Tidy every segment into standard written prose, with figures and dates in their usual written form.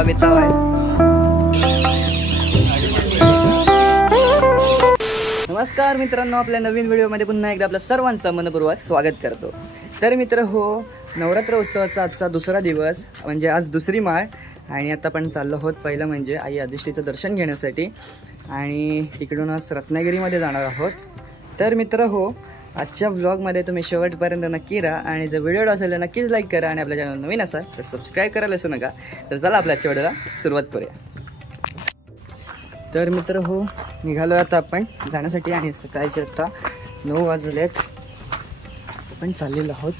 चहा पिता आहे। नमस्कार मित्रांनो, आपल्या नवीन व्हिडिओमध्ये पुन्हा एकदा आपलं सर्वांचं मनपूर्वक स्वागत करतो। तर मित्र हो, नवरात्र उत्सवाचा आजचा दुसरा दिवस म्हणजे आज दुसरी माळ आणि आता आपण चाललो आहोत पहिलं म्हणजे आई अधिष्ठीचं दर्शन घेण्यासाठी आणि तिकडूनच रत्नागिरीमध्ये जाणार आहोत। तर मित्र हो, आजच्या व्लॉगमध्ये तुम्ही शेवटपर्यंत नक्की राहा आणि जर व्हिडिओ असेल तर नक्कीच लाईक करा आणि आपल्या चॅनल नवीन असाल तर सबस्क्राईब करायला विसरू नका। तर चला आपल्या आजच्या व्हिडिओला सुरुवात करूया। तर मित्र हो, निघालो आता आपण जाण्यासाठी आणि सकाळचे आता 9 वाजलेत, आपण चाललेलो आहोत।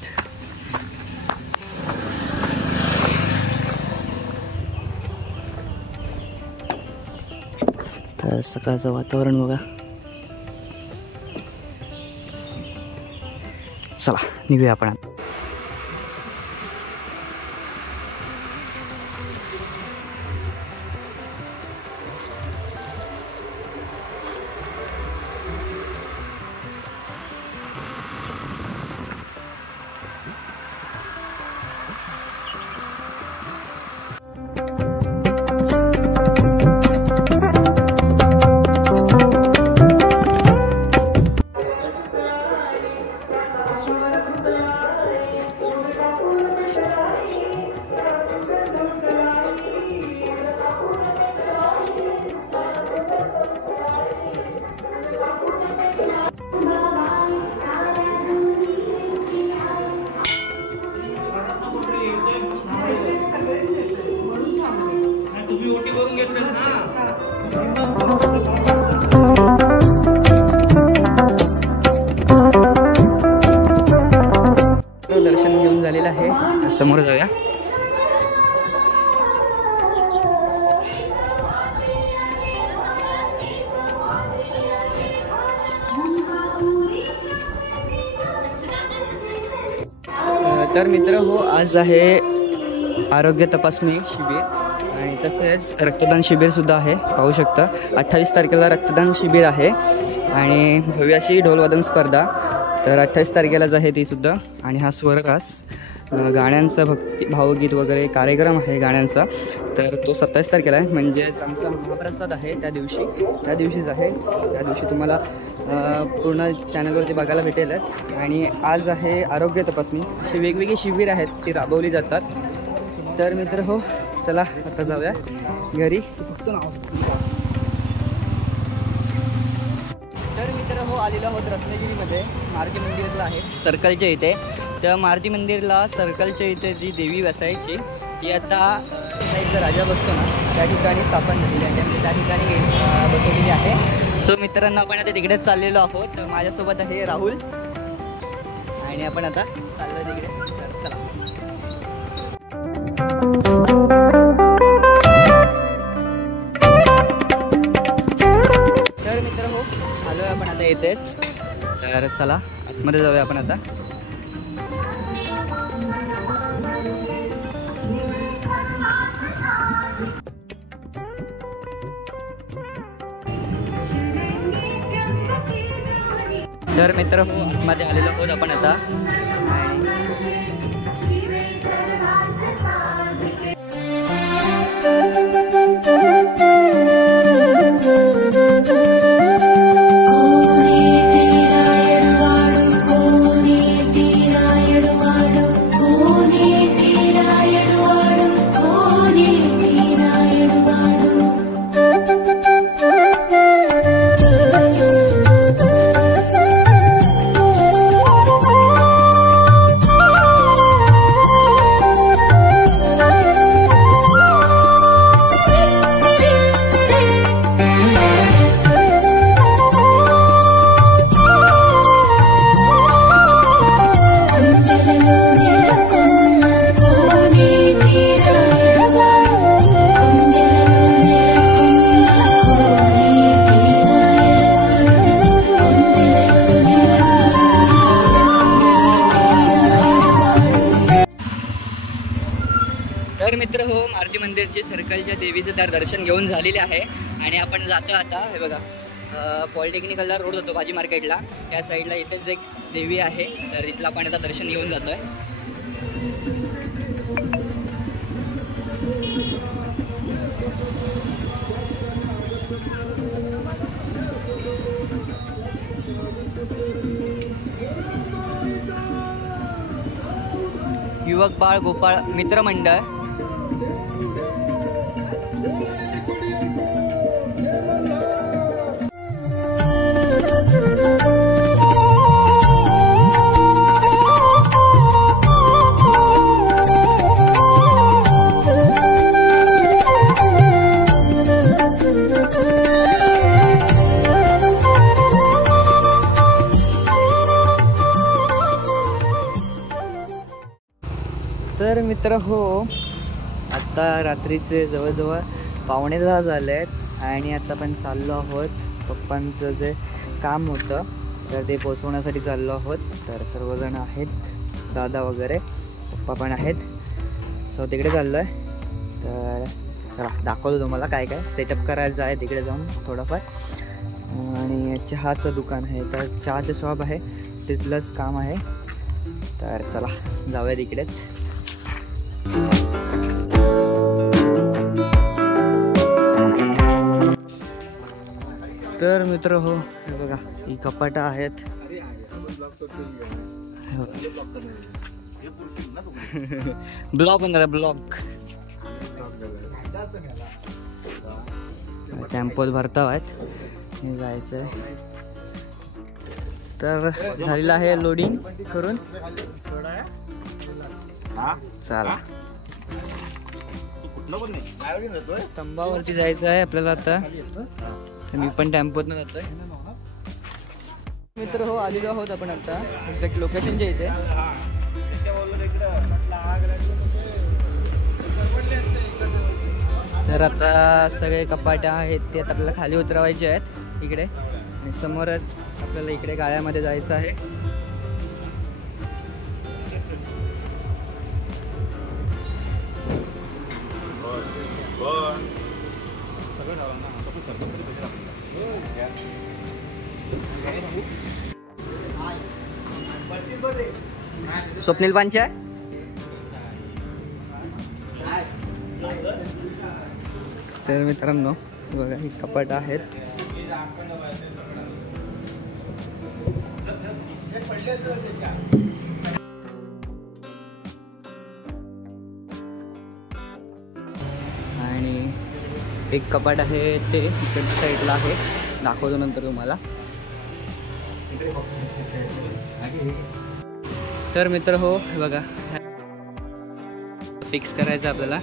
तर सकाळचं वातावरण बघा, चला निघूया आपण। दर्शन घेऊन झालेलं आहे, समोर जाऊया। तर मित्र हो, आज आहे आरोग्य तपासणी शिबिर आणि तसेच रक्तदान शिबिर सुद्धा आहे, पाहू शकता। 28 तारखेला रक्तदान शिबिर आहे आणि भव्य अशी ढोलवादन स्पर्धा तर 28 तारखेलाच आहे ती सुद्धा। आणि हा स्वररास गाण्यांचा भक्ती भावगीत वगैरे कार्यक्रम आहे गाण्यांचा, तर तो 27 तारखेला आहे, म्हणजेच आमचा महाप्रसाद आहे त्या दिवशीच आहे। त्या दिवशी तुम्हाला पूर्ण चॅनलवरती बघायला भेटेलच। आणि आज आहे आरोग्य तपासणी, अशी वेगवेगळी शिबिर आहेत ती राबवली जातात। तर मित्र हो, चला आता जाऊया घरी। तर मित्र हो, आलेलो आहोत रत्नागिरीमध्ये मारुती मंदिरला आहे सर्कलच्या इथे। तर मारुती मंदिरला सर्कलच्या इथे जी देवी बसायची ती आता एक राजा बसतो ना त्या ठिकाणी स्थापन झालेली आहे, म्हणजे त्या ठिकाणी बसवलेली आहे। सो मित्रांनो, आपण आता तिकडेच चाललेलो आहोत। माझ्यासोबत आहे राहुल आणि आपण आता चाललो तिकडे। तर चला। तर मित्र हो, आलोय आपण आता इथेच, तर चला आतमध्ये जाऊया आपण आता। तर मित्र हो, आतमध्ये आलेलो आहोत आपण आता। तर मित्र हो, मारुती मंदिरचे सर्कलच्या देवीचं तर दर्शन घेऊन झालेले आहे आणि आपण जातो आता। हे बघा, पॉलिटेक्निकलला रोड जातो भाजी मार्केटला, त्या साईडला इथेच एक देवी आहे, तर इथला आपण आता दर्शन घेऊन जातोय। युवक बाळ गोपाळ मित्रमंडळ. तर मित्र हो, आता रात्रीचे जवळजवळ 9:45 झाले आहेत आणि आता पण चाललो आहोत. पप्पांचं जे काम होतं तर ते पोचवण्यासाठी चाललो आहोत. तर सर्वजण आहेत, दादा वगैरे, पप्पा पण आहेत. सो तिकडे चाललो आहे. तर चला दाखवतो तुम्हाला काय काय सेटअप करायचं आहे तिकडे जाऊन थोडंफार. आणि चहाचं दुकान आहे, तर चहाचं शॉप आहे, तिथलंच काम आहे. तर चला जाऊया तिकडेच. तर मित्र हो, हे बघा ही कपाटं आहेत. ब्लॉक होणार ब्लॉक. टेम्पोत भरता आहेत, हे जायचं आहे. तर झालेलं आहे लोडिंग करून. चला स्तंभावरती जायचं आहे आपल्याला आता. मी पण टेम्पोतनं जातोय. मित्र हो, आलेलो आहोत आपण आता एक्झॅक्ट लोकेशनच्या इथे. तर आता सगळे कपाटे आहेत ते आता आपल्याला खाली उतरवायचे आहेत इकडे. आणि समोरच आपल्याला इकडे गाळ्यामध्ये जायचं आहे. स्वप्नील पांच्या तर मित्रांनो बघा ही कपाट आहेत. आणि एक कपाट आहे ते इकडच्या साईडला आहे, दाखवतो नंतर तुम्हाला. तर मित्र हो, बघा फिक्स करायचं आपल्याला.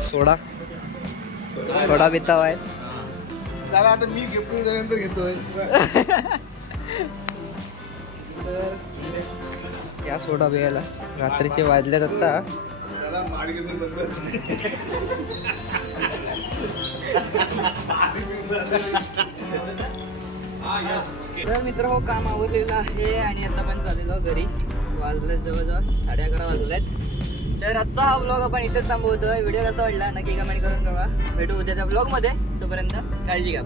सोडा सोडा पिताव आहे. आता मी घेतोय. या सोडा प्यायला रात्रीचे वाजल्यात आता. तर मित्र हो, काम आवरलेलं आहे आणि आता पण चाललेलो घरी. वाजले जवळजवळ 11:30 वाजलेत. तर आजचा हा व्लॉग आपण इथेच थांबवतोय. व्हिडिओ कसा वाटला नक्की कमेंट करून कळवा. भेटू उद्याच्या व्लॉगमध्ये. तोपर्यंत काळजी घ्या.